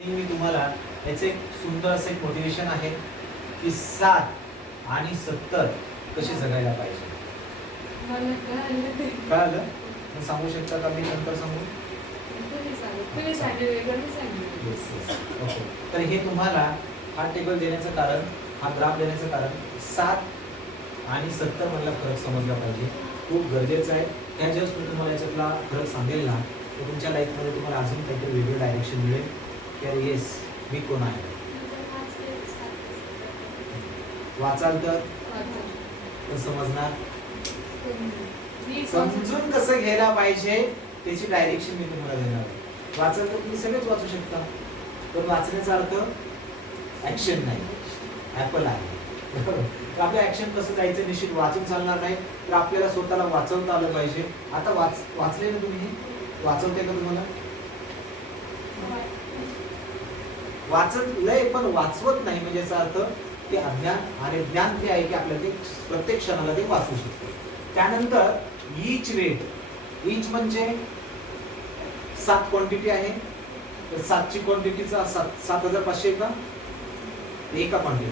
मी तुम्हाला याचे एक सुंदर असं मोटिवेशन आहे की सात आणि सत्तर कसे जगायला पाहिजे. कळालं मग सांगू शकता का? मी नंतर सांगू. ओके तर हे तुम्हाला हा टेबल देण्याचं कारण हा ग्राफ देण्याचं कारण सात आणि सत्तर मधला फरक समजला पाहिजे. खूप गरजेचं आहे. त्या मी तुम्हाला याच्यातला फरक सांगेल ना तर तुमच्या लाईफमध्ये तुम्हाला अजून काहीतरी वेगळं डायरेक्शन मिळेल. की अरे येस मी कोण आहे? वाचाल तर? समजणार? समजून- कसं घ्यायला पाहिजे त्याची डायरेक्शन मी तुम्हाला देणार वाचाल तर तुम्ही सगळेच वाचू शकता. पण वाचण्याचा अर्थ ऍक्शन नाही. ऍपल आहे. तर आपलं ऍक्शन कसं जायचं निश्चित वाचून चालणार नाही. तर आपल्याला स्वतःला वाचवता आलं पाहिजे. आता वाच वाचले ना तुम्ही? वाचवते का तुम्हाला? वाचत लय पण वाचवत नाही. म्हणजे याचा अर्थ ते अज्ञान आणि ज्ञान ते आहे की आपल्याला ते प्रत्येक क्षणाला ते वाचू शकतो. त्यानंतर ईच रेट ईच म्हणजे सात क्वांटिटी आहे. तर सातची क्वांटिटीचा सात सात हजार पाचशे का एका क्वांटिटी